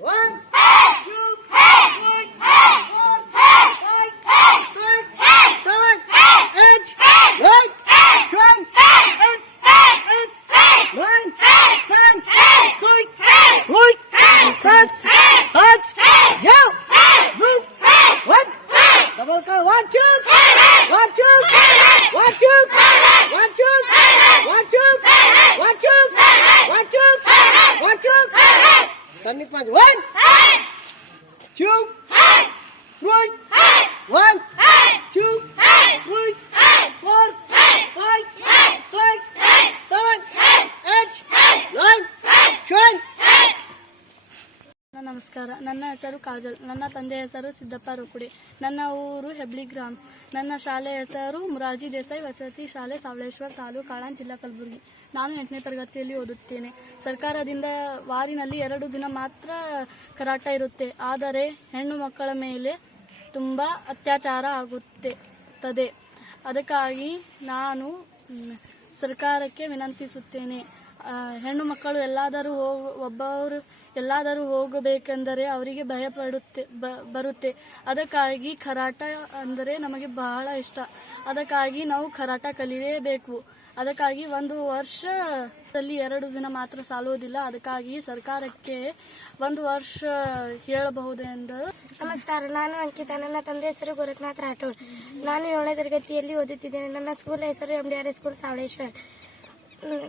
One, two, three, four, five, six, seven, eight, nine, ten, eight, eight, nine, ten, three, three, set, hut, go, move, one, double call, one, two, one, two, one, two, one, two, one, two, one, two. ઘરની પાંચ હોય ನಮಸ್ಕಾರ. ನನ್ನ ಹೆಸರು ಕಾಜಲ್. ನನ್ನ ತಂದೆ ಹೆಸರು ಸಿದ್ದಪ್ಪ ರುಕುಡೆ ನನ್ನ ಊರು ಹೆಬ್ಳಿ ಗ್ರಾಮ್. ನನ್ನ ಶಾಲೆ ಹೆಸರು ಮುರಾಜಿ ದೇಸಾಯಿ ವಸತಿ ಶಾಲೆ ಸಾವಳೇಶ್ವರ ತಾಲೂಕು ಕಾಳಾನ್ ಜಿಲ್ಲಾ ಕಲಬುರಗಿ. ನಾನು ಎಂಟನೇ ತರಗತಿಯಲ್ಲಿ ಓದುತ್ತೇನೆ. ಸರ್ಕಾರದಿಂದ ವಾರಿನಲ್ಲಿ ಎರಡು ದಿನ ಮಾತ್ರ ಕರಾಟ ಇರುತ್ತೆ. ಆದರೆ ಹೆಣ್ಣು ಮಕ್ಕಳ ಮೇಲೆ ತುಂಬ ಅತ್ಯಾಚಾರ ಆಗುತ್ತೆ ತದೆ ಅದಕ್ಕಾಗಿ ನಾನು ಸರ್ಕಾರಕ್ಕೆ ವಿನಂತಿಸುತ್ತೇನೆ. ಹೆಣ್ಣು ಮಕ್ಕಳು ಎಲ್ಲಾದರೂ ಹೋಗ, ಒಬ್ಬವರು ಎಲ್ಲಾದರೂ ಹೋಗಬೇಕೆಂದರೆ ಅವರಿಗೆ ಭಯ ಪಡುತ್ತೆ ಬರುತ್ತೆ. ಅದಕ್ಕಾಗಿ ಕರಾಟ ಅಂದರೆ ನಮಗೆ ಬಹಳ ಇಷ್ಟ. ಅದಕ್ಕಾಗಿ ನಾವು ಕರಾಟ ಕಲಿಯಲೇಬೇಕು. ಅದಕ್ಕಾಗಿ ಒಂದು ವರ್ಷದಲ್ಲಿ ಎರಡು ದಿನ ಮಾತ್ರ ಸಾಲುವುದಿಲ್ಲ. ಅದಕ್ಕಾಗಿ ಸರ್ಕಾರಕ್ಕೆ ಒಂದು ವರ್ಷ ಹೇಳಬಹುದೆಂದು ನಮಸ್ಕಾರ. ನಾನು ಅಂಕಿತ. ನನ್ನ ತಂದೆ ಹೆಸರು ಗೋರಖನಾಥ್ ರಾಠೋಡ್. ನಾನು ಏಳನೇ ತರಗತಿಯಲ್ಲಿ ಓದುತ್ತಿದ್ದೇನೆ. ನನ್ನ ಸ್ಕೂಲ್ ಹೆಸರು M D R S school Savaleshwar.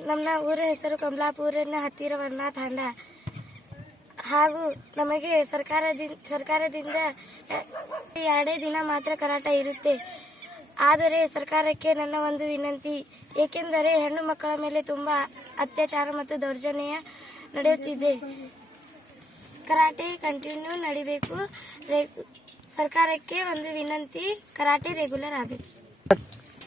ನಮ್ಮ ಊರ ಹೆಸರು ಕಮಲಾಪುರನ ಹತ್ತಿರವನ್ನ ತಾಂಡ ಹಾಗೂ ನಮಗೆ ಸರ್ಕಾರದಿಂದ ಸರ್ಕಾರದಿಂದ ಎರಡೇ ದಿನ ಮಾತ್ರ ಕರಾಟ ಇರುತ್ತೆ. ಆದರೆ ಸರ್ಕಾರಕ್ಕೆ ನನ್ನ ಒಂದು ವಿನಂತಿ, ಏಕೆಂದರೆ ಹೆಣ್ಣು ಮಕ್ಕಳ ಮೇಲೆ ತುಂಬಾ ಅತ್ಯಾಚಾರ ಮತ್ತು ದೌರ್ಜನ್ಯ ನಡೆಯುತ್ತಿದೆ. ಕರಾಟೆ ಕಂಟಿನ್ಯೂ ನಡಿಬೇಕು. ಸರ್ಕಾರಕ್ಕೆ ಒಂದು ವಿನಂತಿ, ಕರಾಟೆ ರೆಗ್ಯುಲರ್ ಆಗಬೇಕು.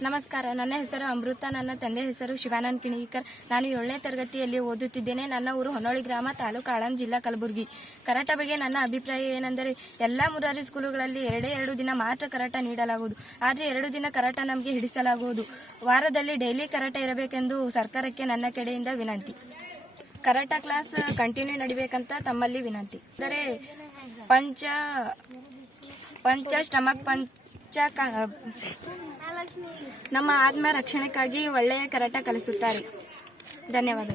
ನಮಸ್ಕಾರ. ನನ್ನ ಹೆಸರು ಅಮೃತ. ನನ್ನ ತಂದೆ ಹೆಸರು ಶಿವಾನಂದ್ ಕಿಣಿಕರ್. ನಾನು ಏಳನೇ ತರಗತಿಯಲ್ಲಿ ಓದುತ್ತಿದ್ದೇನೆ. ನನ್ನ ಊರು ಹೊನ್ನೋಳಿ ಗ್ರಾಮ, ತಾಲೂಕು ಆಳಂದ್, ಜಿಲ್ಲಾ ಕಲಬುರಗಿ. ಕರಾಟ ಬಗ್ಗೆ ನನ್ನ ಅಭಿಪ್ರಾಯ ಏನೆಂದರೆ, ಎಲ್ಲ ಮುರಾರಿ ಸ್ಕೂಲುಗಳಲ್ಲಿ ಎರಡೇ ಎರಡು ದಿನ ಮಾತ್ರ ಕರಾಟ ನೀಡಲಾಗುವುದು. ಆದರೆ ಎರಡು ದಿನ ಕರಾಟ ನಮಗೆ ಹಿಡಿಸಲಾಗುವುದು. ವಾರದಲ್ಲಿ ಡೈಲಿ ಕರಾಟ ಇರಬೇಕೆಂದು ಸರ್ಕಾರಕ್ಕೆ ನನ್ನ ಕಡೆಯಿಂದ ವಿನಂತಿ. ಕರಾಟ ಕ್ಲಾಸ್ ಕಂಟಿನ್ಯೂ ನಡಿಬೇಕಂತ ತಮ್ಮಲ್ಲಿ ವಿನಂತಿ. ಅಂದರೆ, ಪಂಚ ಪಂಚ, ಸ್ಟಮಕ್ ಪಂಚ नम आत्म रक्षण करट कल धन्यवाद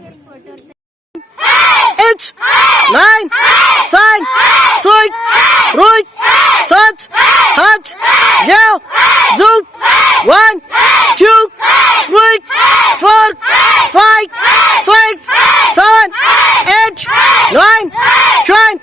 Nine,